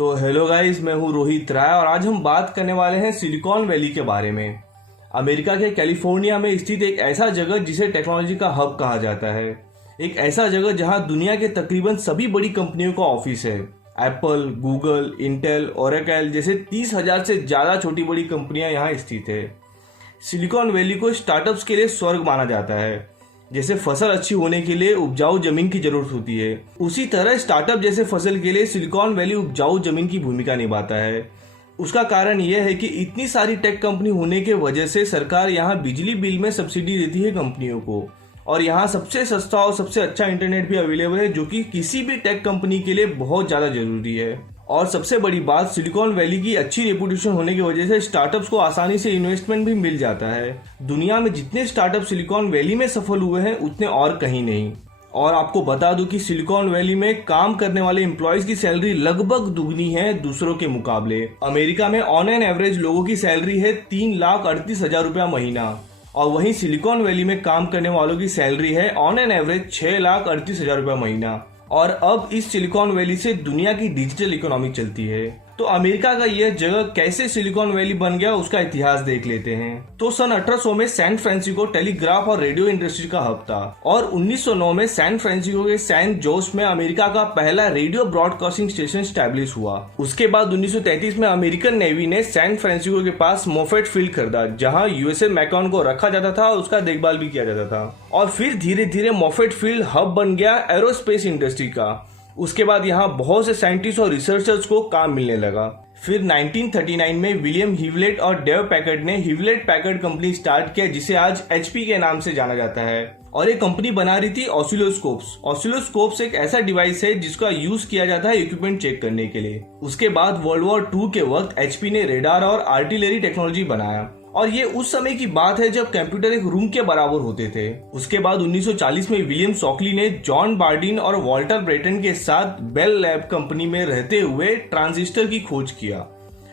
तो hello guys, मैं हूं रोहित राय और आज हम बात करने वाले हैं सिलिकॉन वैली के बारे में। अमेरिका के कैलिफोर्निया में स्थित एक ऐसा जगह जिसे टेक्नोलॉजी का हब कहा जाता है। एक ऐसा जगह जहां दुनिया के तकरीबन सभी बड़ी कंपनियों का ऑफिस है। एप्पल, गूगल, इंटेल, ओरेकल जैसे 30,000 से ज़्यादा छोटी बड़ी कंपनियां यहाँ स्थित है। सिलिकॉन वैली को स्टार्टअप्स के लिए स्वर्ग माना जाता है। जैसे फसल अच्छी होने के लिए उपजाऊ जमीन की जरूरत होती है, उसी तरह स्टार्टअप जैसे फसल के लिए सिलिकॉन वैली उपजाऊ जमीन की भूमिका निभाता है। उसका कारण यह है कि इतनी सारी टेक कंपनी होने के वजह से सरकार यहाँ बिजली बिल में सब्सिडी देती है कंपनियों को, और यहाँ सबसे सस्ता और सबसे अच्छा इंटरनेट भी अवेलेबल है, जो कि किसी भी टेक कंपनी के लिए बहुत ज़्यादा जरूरी है। और सबसे बड़ी बात, सिलिकॉन वैली की अच्छी रेपुटेशन होने की वजह से स्टार्टअप्स को आसानी से इन्वेस्टमेंट भी मिल जाता है। दुनिया में जितने स्टार्टअप सिलिकॉन वैली में सफल हुए हैं उतने और कहीं नहीं। और आपको बता दूं कि सिलिकॉन वैली में काम करने वाले एम्प्लॉयज की सैलरी लगभग दुगनी है दूसरों के मुकाबले। अमेरिका में ऑन एन एवरेज लोगों की सैलरी है 3,38,000 रुपया महीना, और वहीं सिलिकॉन वैली में काम करने वालों की सैलरी है ऑन एन एवरेज 6,38,000 रुपया महीना। और अब इस सिलिकॉन वैली से दुनिया की डिजिटल इकोनॉमी चलती है। तो अमेरिका का यह जगह कैसे सिलिकॉन वैली बन गया, उसका इतिहास देख लेते हैं। तो सन 1800 में सैन फ्रांसिस्को टेलीग्राफ और रेडियो इंडस्ट्री का हब था, और 1909 में सैन फ्रांसिस्को के सैन जोस में अमेरिका का पहला रेडियो ब्रॉडकास्टिंग स्टेशन स्टैब्लिश हुआ। उसके बाद 1933 में अमेरिकन नेवी ने सैन फ्रांसिस्को के पास मोफेट फील्ड खरीदा, जहां यूएसए मैकॉन को रखा जाता था और उसका देखभाल भी किया जाता था। और फिर धीरे धीरे मोफेट फील्ड हब बन गया एरोस्पेस इंडस्ट्री का। उसके बाद यहाँ बहुत से साइंटिस्ट और रिसर्चर्स को काम मिलने लगा। फिर 1939 में विलियम ह्यूलेट और डेव पैकर्ड ने ह्यूलेट पैकर्ड कंपनी स्टार्ट किया, जिसे आज एचपी के नाम से जाना जाता है। और ये कंपनी बना रही थी ऑसिलोस्कोप्स। ऑसिलोस्कोप्स एक ऐसा डिवाइस है जिसका यूज किया जाता है इक्विपमेंट चेक करने के लिए। उसके बाद वर्ल्ड वॉर 2 के वक्त एचपी ने रेडार और आर्टिलरी टेक्नोलॉजी बनाया, और ये उस समय की बात है जब कंप्यूटर एक रूम के बराबर होते थे। उसके बाद 1940 में विलियम शॉकली ने जॉन बार्डिन और वॉल्टर ब्रेटन के साथ बेल लैब कंपनी में रहते हुए ट्रांजिस्टर की खोज किया,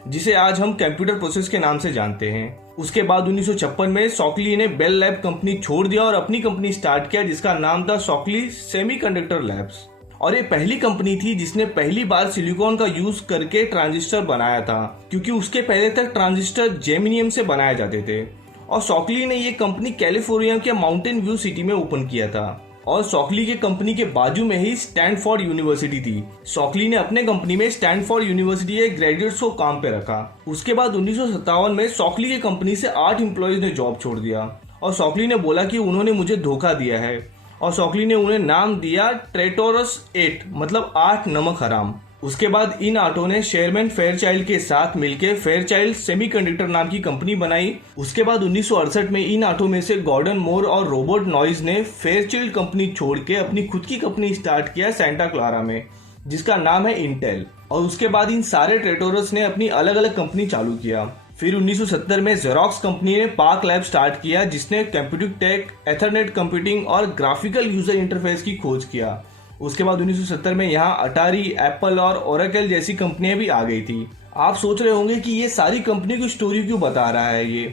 जिसे आज हम कंप्यूटर प्रोसेस के नाम से जानते हैं। उसके बाद 1956 में शॉकली ने बेल लैब कंपनी छोड़ दिया और अपनी कंपनी स्टार्ट किया, जिसका नाम था शॉकली सेमीकंडक्टर लैब्स। और ये पहली कंपनी थी जिसने पहली बार सिलिकॉन का यूज करके ट्रांजिस्टर बनाया था, क्योंकि उसके पहले तक ट्रांजिस्टर जेमिनियम से बनाए जाते थे। और शॉकली ने ये कंपनी कैलिफोर्निया के माउंटेन व्यू सिटी में ओपन किया था, और शॉकली के कंपनी के बाजू में ही स्टैनफोर्ड यूनिवर्सिटी थी। शॉकली ने अपने कंपनी में स्टैनफोर्ड यूनिवर्सिटी के ग्रेजुएट्स को काम पे रखा। उसके बाद 1957 में शॉकली की कंपनी से 8 एम्प्लॉयज ने जॉब छोड़ दिया, और शॉकली ने बोला कि उन्होंने मुझे धोखा दिया है, और शॉकली ने उन्हें नाम दिया ट्रेटोरस 8, मतलब 8 नमक हराम। उसके बाद इन 8 ने शेयरमैन फेयरचाइल्ड के साथ मिलकर फेयरचाइल्ड सेमीकंडक्टर नाम की कंपनी बनाई। उसके बाद 1968 में इन 8 में से गॉर्डन मोर और रॉबर्ट नॉइज ने फेयरचाइल्ड कंपनी छोड़ के अपनी खुद की कंपनी स्टार्ट किया सेंटा क्लारा में, जिसका नाम है इंटेल। और उसके बाद इन सारे ट्रेटोरस ने अपनी अलग अलग कंपनी चालू किया। फिर 1970 में जेरोक्स कंपनी ने पार्क लैब स्टार्ट किया, जिसने कंप्यूटिंग टेक, एथरनेट कंप्यूटिंग और ग्राफिकल यूजर इंटरफेस की खोज किया। उसके बाद 1970 में यहाँ अटारी, एप्पल और ओरेकल जैसी कंपनियां भी आ गई थी। आप सोच रहे होंगे कि ये सारी कंपनी की स्टोरी क्यों बता रहा है ये,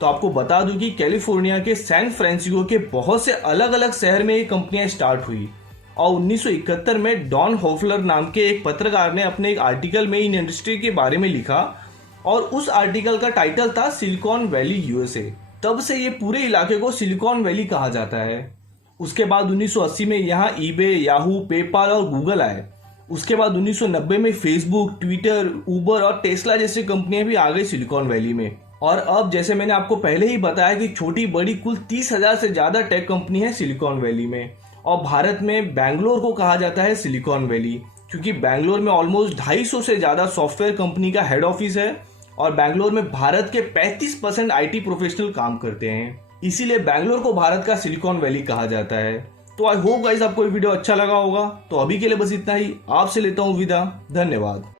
तो आपको बता दूं कि कैलिफोर्निया के सैन फ्रांसिस्को के बहुत से अलग अलग शहर में ये कंपनियां स्टार्ट हुई। और 1971 में डॉन होफलर नाम के एक पत्रकार ने अपने एक आर्टिकल में इन इंडस्ट्री के बारे में लिखा, और उस आर्टिकल का टाइटल था सिलिकॉन वैली यूएसए। तब से ये पूरे इलाके को सिलिकॉन वैली कहा जाता है। उसके बाद 1980 में यहाँ ईबे, याहू, पेपाल और गूगल आए। उसके बाद 1990 में फेसबुक, ट्विटर, उबर और टेस्ला जैसी कंपनियां भी आ गई सिलिकॉन वैली में। और अब जैसे मैंने आपको पहले ही बताया कि छोटी बड़ी कुल 30,000 से ज्यादा टेक कंपनी है सिलिकॉन वैली में। और भारत में बैंगलोर को कहा जाता है सिलिकॉन वैली, क्योंकि बैंगलोर में ऑलमोस्ट 250 से ज्यादा सॉफ्टवेयर कंपनी का हेड ऑफिस है, और बैंगलोर में भारत के 35% आईटी प्रोफेशनल काम करते हैं। इसीलिए बैंगलोर को भारत का सिलिकॉन वैली कहा जाता है। तो आई होप गाइस आपको ये वीडियो अच्छा लगा होगा। तो अभी के लिए बस इतना ही, आपसे लेता हूँ विदा। धन्यवाद।